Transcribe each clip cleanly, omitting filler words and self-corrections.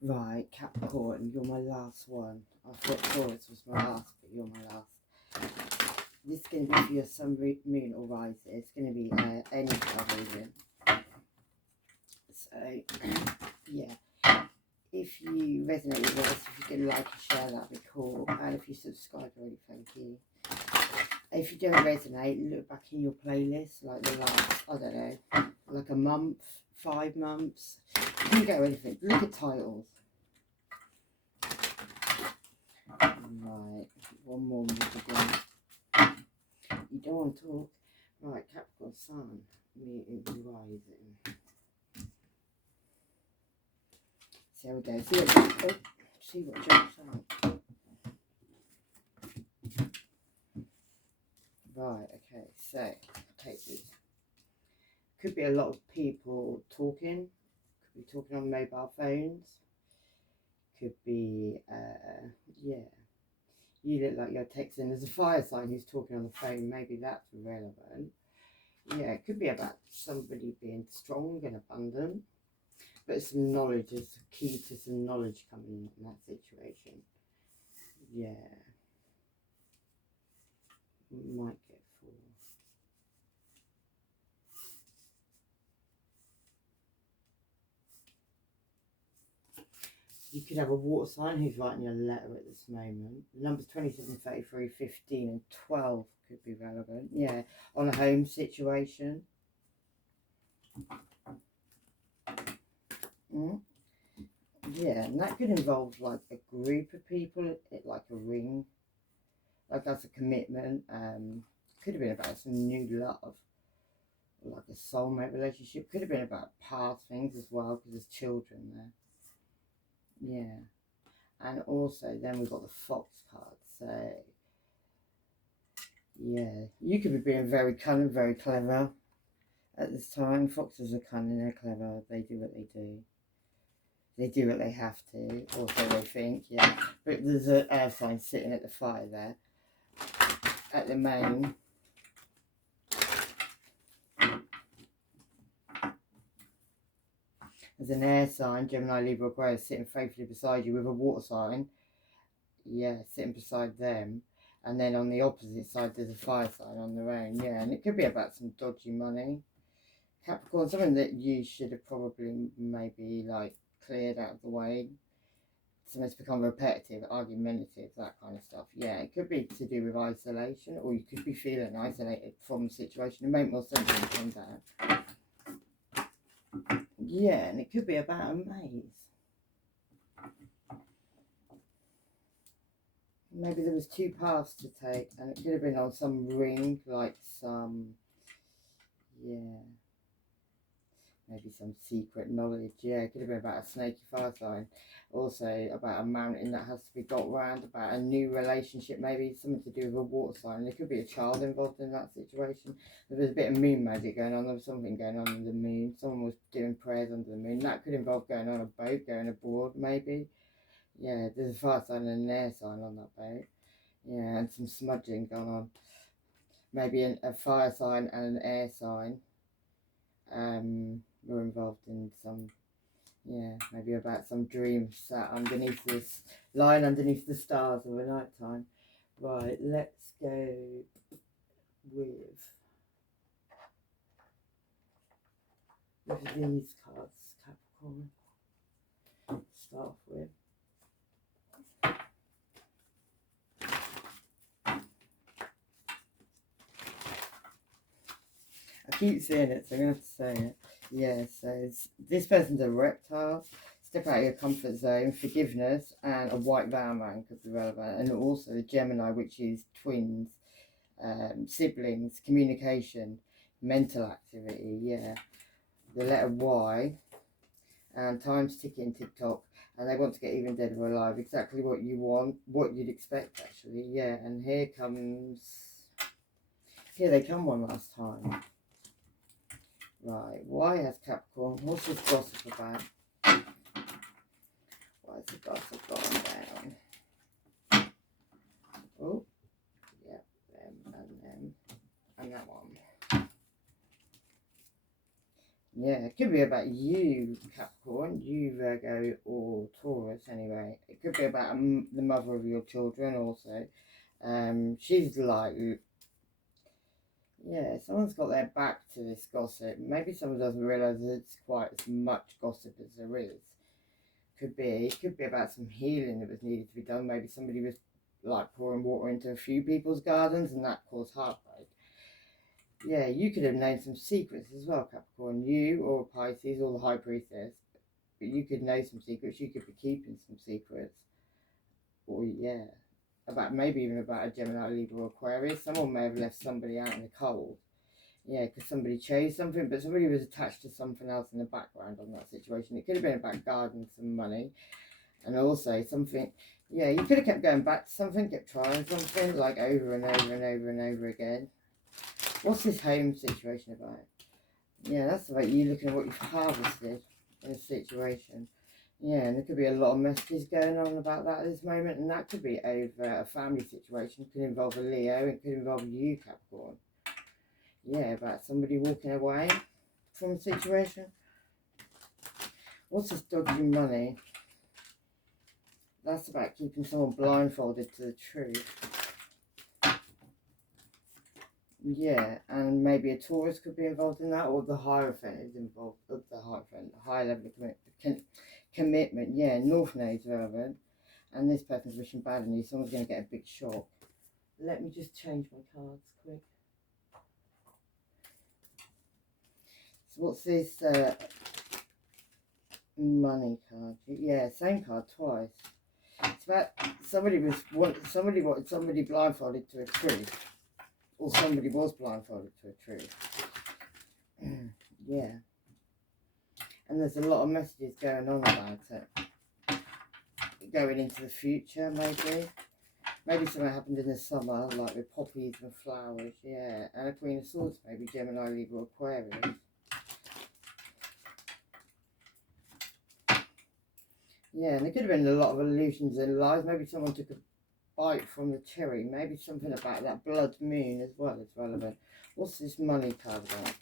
Right, Capricorn, you're my last one. I thought Taurus was my last, but you're my last. This is going to be for your sun, moon, or rising. It's going to be any card reading. So, yeah. If you resonate with this, if you can like and share, that'd be cool. And if you subscribe already, thank you. If you don't resonate, look back in your playlist, like the last, I don't know, like a month, 5 months. You can go anything. Look at titles. Right, one more again. You don't want to talk. Right, Capricorn Sun, meeting rising. So we go. See what jumps out. Right, okay, so take these. Could be a lot of people talking. Could be talking on mobile phones. Could be, yeah. You look like you're texting. There's a fire sign who's talking on the phone. Maybe that's relevant. Yeah, it could be about somebody being strong and abundant. But some knowledge is key to some knowledge coming in that situation. Yeah. Might get full. You could have a water sign who's writing you a letter at this moment. The numbers 27, 33, 15 and 12 could be relevant. Yeah, on a home situation. Yeah, and that could involve like a group of people, like a ring. Like that's a commitment. Could have been about some new love. Like a soulmate relationship. Could have been about past things as well, because there's children there. Yeah. And also then we've got the fox card. So yeah, you could be being very cunning, very clever at this time. Foxes are cunning, they're clever, they do what they do. They do what they have to, or so they think, yeah. But there's an air sign sitting at the fire there. At the main. There's an air sign, Gemini, Libra, Aquarius, sitting faithfully beside you with a water sign. Yeah, sitting beside them. And then on the opposite side, there's a fire sign on their own. Yeah, and it could be about some dodgy money. Capricorn, something that you should have probably maybe like cleared out of the way. Something's become repetitive, argumentative, that kind of stuff. Yeah, it could be to do with isolation, or you could be feeling isolated from the situation. It makes more sense when it comes out. Yeah, and it could be about a maze. Maybe there was 2 paths to take, and it could have been on some ring, like some, yeah, maybe some secret knowledge. Yeah, it could have been about a snaky fire sign. Also about a mountain that has to be got round, about a new relationship, maybe something to do with a water sign. There could be a child involved in that situation. There was a bit of moon magic going on. There was something going on in the moon. Someone was doing prayers under the moon. That could involve going on a boat, going abroad, maybe. Yeah, there's a fire sign and an air sign on that boat. Yeah, and some smudging going on. Maybe a fire sign and an air sign were involved in some, yeah, maybe about some dream sat underneath this, lying underneath the stars of a night time. Right, let's go with these cards, Capricorn. Start off with. I keep saying it, so I'm going to have to say it. Yeah, so this person's a reptile. Step out of your comfort zone, forgiveness, and a white man could be relevant. And also the Gemini, which is twins, siblings, communication, mental activity, yeah. The letter Y, and time's ticking, tick-tock. And they want to get even dead or alive. Exactly what you want, what you'd expect, actually. Yeah, and here comes... Here they come one last time. Right, why has Capricorn? What's this gossip about? Why is the gossip going down? Oh, yeah, them, and that one. Yeah, it could be about you, Capricorn, you, Virgo, or Taurus anyway. It could be about the mother of your children also. She's like, yeah, someone's got their back to this gossip. Maybe someone doesn't realise that it's quite as much gossip as there is. It could be about some healing that was needed to be done. Maybe somebody was like pouring water into a few people's gardens and that caused heartbreak. Yeah, you could have known some secrets as well, Capricorn. You or Pisces or the High Priestess. But you could know some secrets. You could be keeping some secrets. Or, yeah, about maybe even about a Gemini, Libra, or Aquarius. Someone may have left somebody out in the cold. Yeah, because somebody chose something, but somebody was attached to something else in the background on that situation. It could have been about guarding some money. And also something, yeah, you could have kept going back to something, kept trying something, like over and over and over and over again. What's this home situation about? Yeah, that's about you looking at what you've harvested in a situation. Yeah, and there could be a lot of messages going on about that at this moment, and that could be over a family situation. It could involve a Leo, it could involve you, Capricorn. Yeah, about somebody walking away from a situation. What's this dodgy money? That's about keeping someone blindfolded to the truth. Yeah, and maybe a Taurus could be involved in that, or the Hierophant is involved. The Hierophant, the high level of commitment. Yeah, North Node is relevant. And this person's wishing bad on you. Someone's going to get a big shock. Let me just change my cards quick. So what's this money card? Yeah, same card twice. It's about somebody wanted somebody blindfolded to a truth. Or somebody was blindfolded to a truth. Yeah. And there's a lot of messages going on about it. Going into the future, maybe. Maybe something happened in the summer, like with poppies and flowers, yeah. And a Queen of Swords, maybe Gemini, Libra, Aquarius. Yeah, and there could have been a lot of illusions and lies. Maybe someone took a bite from the cherry. Maybe something about that blood moon as well is relevant. What's this money card about?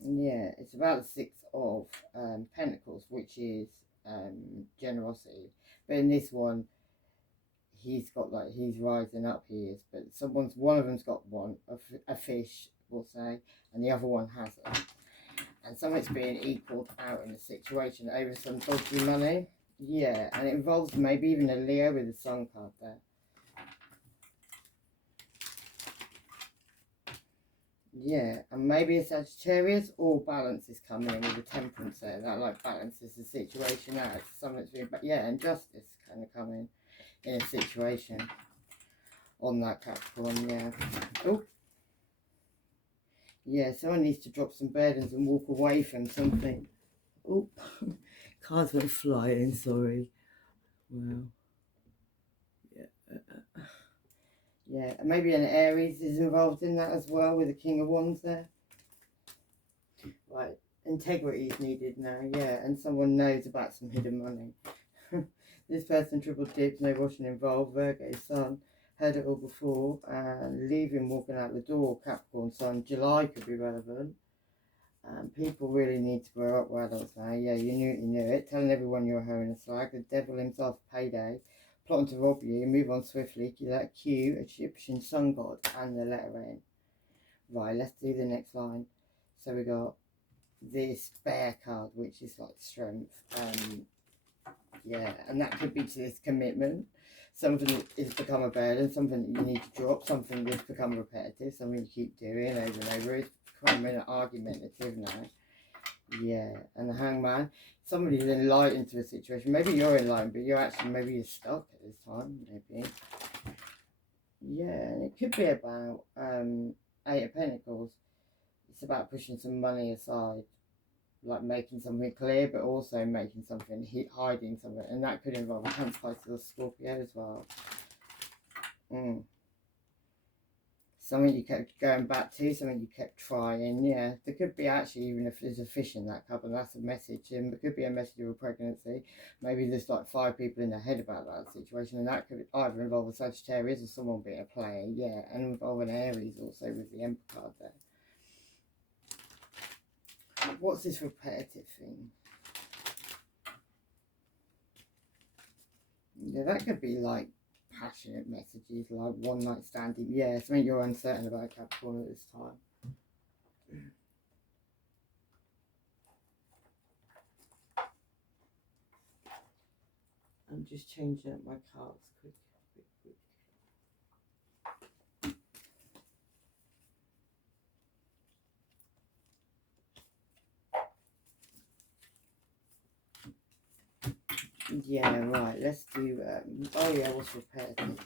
Yeah, it's about the Six of Pentacles, which is generosity. But in this one, he's rising up, he is. But one of them's got a fish, we'll say, and the other one hasn't. And something's being equaled out in the situation over some dodgy money. Yeah, and it involves maybe even a Leo with a Sun card there. Yeah, and maybe a Sagittarius or balance is coming in with the Temperance there. That like balances the situation out. Something's being, yeah, and justice kind of coming in a situation on that Capricorn, yeah. Oh. Yeah, someone needs to drop some burdens and walk away from something. Oh, cards went flying, sorry. Wow. Yeah. Yeah, and maybe an Aries is involved in that as well with the King of Wands there. Right, integrity is needed now, yeah, and someone knows about some hidden money. This person triple dips, no washing involved, Virgo Sun, heard it all before, and leaving, walking out the door, Capricorn Sun, July could be relevant. People really need to grow up, adults now. Yeah, you knew it. Telling everyone you're a hoe and a slag. The devil himself, payday. Plotting to rob you. Move on swiftly. You let Q, Egyptian sun god, and the letter N. Right, let's do the next line. So we got this bear card, which is like strength. Yeah, and that could be to this commitment. Something that has become a burden, something that you need to drop, something that's become repetitive, something you keep doing over and over. It's becoming argumentative now. Yeah, and the Hangman, somebody's enlightened to a situation. Maybe you're enlightened, but maybe you're stuck at this time, maybe. Yeah, and it could be about Eight of Pentacles. It's about pushing some money aside, like making something clear, but also making something, hiding something, and that could involve a Cancer, Pisces, or Scorpio as well. Something you kept going back to, something you kept trying. Yeah, there could be actually, even if there's a fish in that cup, and that's a message, and there could be a message of a pregnancy. Maybe there's like 5 people in their head about that situation, and that could either involve a Sagittarius or someone being a player. Yeah, and involve an Aries also with the Emperor card there. What's this repetitive thing? Yeah, that could be like passionate messages, like one night standing. Yeah, something you're uncertain about, Capricorn, at this time. I'm just changing up my cards quick. Yeah, right, let's do, oh yeah, what's repetitive?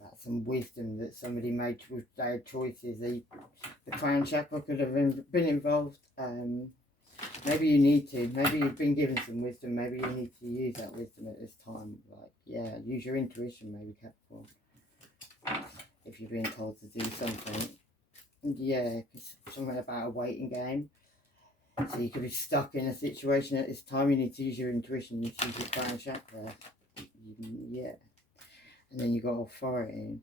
That's some wisdom that somebody made with their choices. The crown chakra could have been involved. Maybe you need to. Maybe you've been given some wisdom. Maybe you need to use that wisdom at this time. Like, yeah, use your intuition, maybe, Capricorn. If you're being told to do something. Yeah, because something about a waiting game. So you could be stuck in a situation at this time. You need to use your intuition. You need to use your crown chakra. Yeah. And then you've got authority.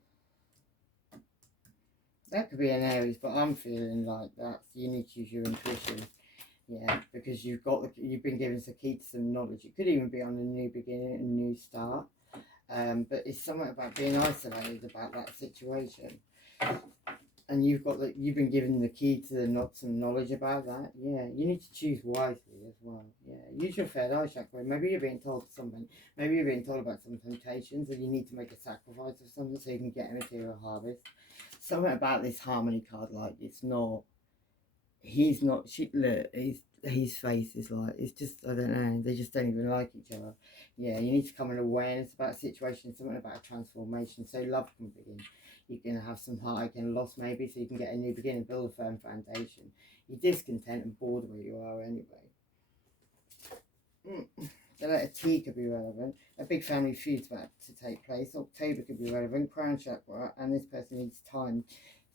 That could be an Aries, but I'm feeling like that. You need to use your intuition. Yeah, because you've been given the key to some knowledge. It could even be on a new beginning, a new start. But it's something about being isolated about that situation. And you've been given the key to some knowledge about that. Yeah, you need to choose wisely as well. Yeah, use your third eye chakra. Maybe you're being told something. Maybe you're being told about some temptations, and you need to make a sacrifice of something so you can get a material harvest. Something about this harmony card, like it's not. He's not. Look, his face is like, it's just, I don't know. They just don't even like each other. Yeah, you need to come in awareness about a situation, something about a transformation, so love can begin. You're going to have some heartache and loss maybe, so you can get a new beginning, build a firm foundation. You're discontent and bored where you are anyway. The letter T could be relevant. A big family feud's about to take place. October could be relevant. Crown chakra, and this person needs time.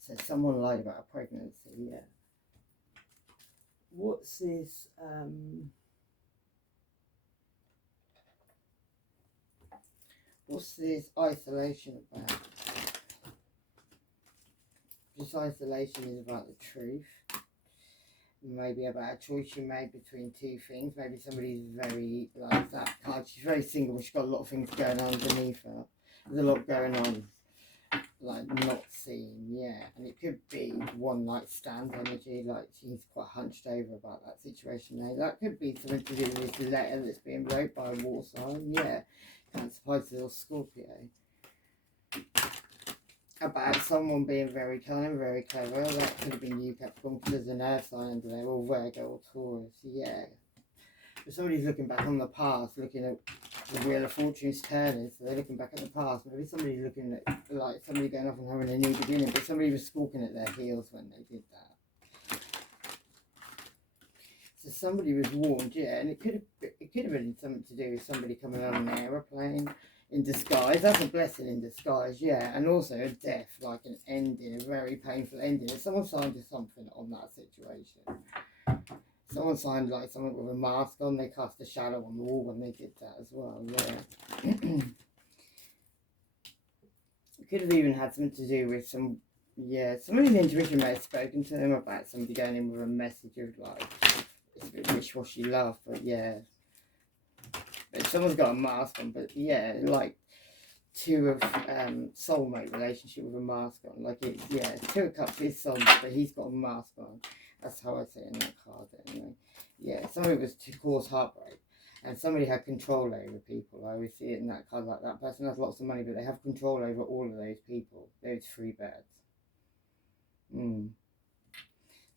So someone lied about a pregnancy, yeah. What's this? What's this isolation about? This isolation is about the truth. Maybe about a choice you made between two things. Maybe somebody's very, like that card, she's very single, she's got a lot of things going on underneath her. There's a lot going on, like not seen, yeah. And it could be one night stand energy, like she's quite hunched over about that situation now. That could be something to do with this letter that's being wrote by a war sign, yeah. Cancer, Pisces or Scorpio. About someone being very kind, very clever. That could have been you, Capricorn, because there's an earth sign under there, or Virgo or Taurus, yeah. But somebody's looking back on the past, looking at the Wheel of Fortune's turning, so they're looking back at the past. Maybe somebody's looking at, like, somebody going off and having a new beginning, but somebody was squawking at their heels when they did that. So somebody was warned, yeah, and it could have been something to do with somebody coming on an aeroplane in disguise. That's a blessing in disguise, yeah. And also a death, like an ending, a very painful ending. If someone signed something on that situation, someone signed like something with a mask on, they cast a shadow on the wall when they did that as well, yeah. It could have even had something to do with some, yeah, somebody in the intuition may have spoken to them about somebody going in with a message of like, it's a bit wish-washy love, but yeah. But someone's got a mask on, but yeah, like two of soulmate relationship with a mask on. Like it's, yeah, two of cups is soulmate, but he's got a mask on. That's how I say it in that card anyway. Yeah, somebody was to cause heartbreak. And somebody had control over people. I always see it in that card, like that person has lots of money, but they have control over all of those people. Those three birds.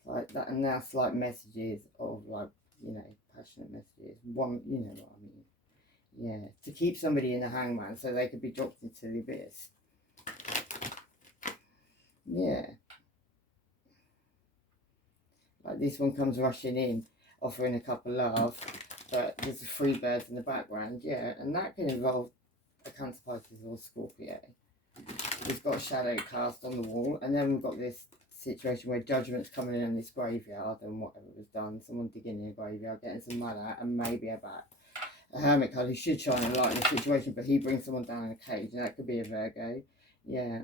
Like that, and that's like messages of like, you know, passionate messages. One, you know what I mean. Yeah, to keep somebody in the hangman so they could be dropped into the abyss. Yeah. Like this one comes rushing in, offering a cup of love, but there's three birds in the background, yeah, and that can involve a Cancer, Pisces or Scorpio. We've got a shadow cast on the wall, and then we've got this situation where judgment's coming in this graveyard and whatever was done, someone digging in a graveyard, getting some mud out, and maybe about a hermit card who should shine a light in the situation, but he brings someone down in a cage, and that could be a Virgo. Yeah.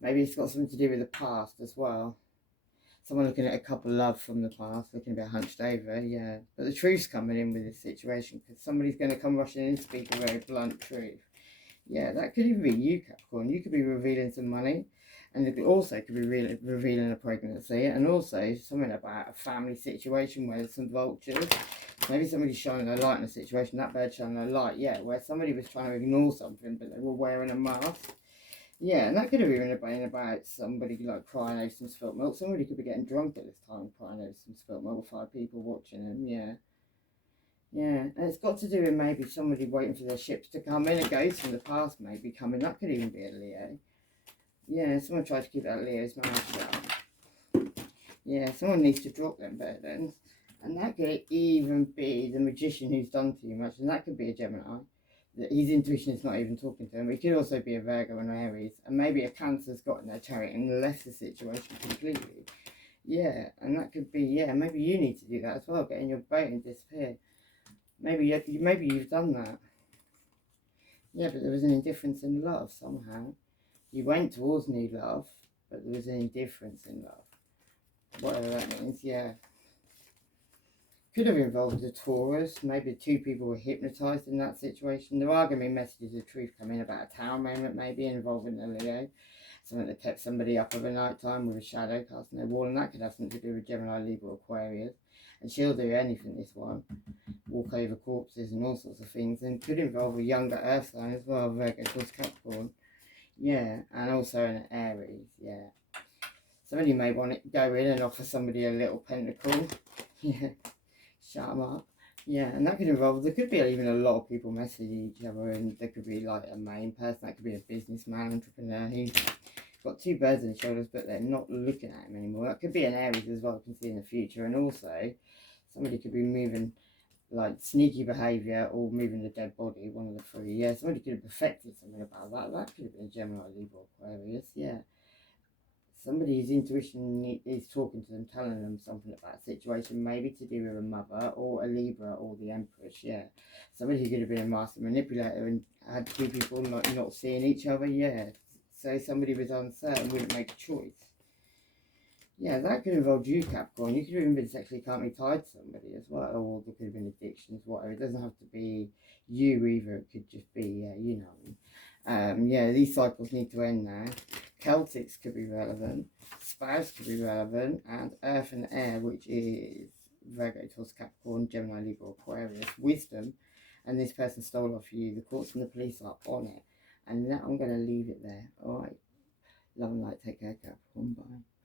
Maybe it's got something to do with the past as well. Someone looking at a couple of love from the past, looking a bit hunched over, yeah. But the truth's coming in with this situation, because somebody's going to come rushing in and speak a very blunt truth. Yeah, that could even be you, Capricorn. You could be revealing some money, and it also could be revealing a pregnancy, and also something about a family situation where there's some vultures. Maybe somebody's shining a light in a situation, that bird shining a light, yeah, where somebody was trying to ignore something, but they were wearing a mask. Yeah, and that could have even been about somebody like crying over some spilt milk. Somebody could be getting drunk at this time, crying over some spilt milk with 5 people watching them, yeah. Yeah, and it's got to do with maybe somebody waiting for their ships to come in. A ghost from the past maybe coming. That could even be a Leo. Yeah, someone tried to keep that Leo's mouth shut. Yeah, someone needs to drop them burdens. And that could even be the magician who's done too much. And that could be a Gemini. His intuition is not even talking to him. It could also be a Virgo and Aries. And maybe a Cancer's got in their chariot and left the situation completely. Yeah, and that could be, yeah, maybe you need to do that as well. Get in your boat and disappear. Maybe you've done that. Yeah, but there was an indifference in love somehow. You went towards new love, but there was an indifference in love. Whatever that means, yeah. Could have involved a Taurus. Maybe 2 people were hypnotised in that situation. There are going to be messages of truth coming about a tower moment, maybe involving a Leo. Something that kept somebody up over night time with a shadow casting their wall, and that could have something to do with Gemini, Libra, Aquarius. And she'll do anything, this one. Walk over corpses and all sorts of things, and could involve a younger earth sign as well, Virgo towards Capricorn. Yeah, and also an Aries, yeah. Somebody may want to go in and offer somebody a little pentacle. Yeah, shut them up. Yeah, and that could involve, there could be even a lot of people messaging each other, and there could be like a main person, that could be a businessman, entrepreneur, who's got 2 birds on his shoulders, but they're not looking at him anymore. That could be an Aries as well, can see in the future, and also somebody could be moving like sneaky behaviour or moving a dead body, one of the 3. Yeah, somebody could have perfected something about that. That could have been a Gemini, Libra, Aquarius. Yeah, somebody's intuition is talking to them, telling them something about a situation, maybe to do with a mother or a Libra or the Empress. Yeah, somebody could have been a master manipulator and had 2 people like not seeing each other. Yeah, so somebody was uncertain, wouldn't make a choice. Yeah, that could involve you, Capricorn. You could have even been sexually currently tied to somebody as well, or there could have been addictions, whatever. It doesn't have to be you either. It could just be, you know. Yeah, these cycles need to end now. Celtics could be relevant. Spouse could be relevant. And Earth and Air, which is Virgo, Taurus, Capricorn, Gemini, Libra, Aquarius. Wisdom. And this person stole off you. The courts and the police are on it. And now I'm going to leave it there. All right. Love and light. Take care, Capricorn. Bye.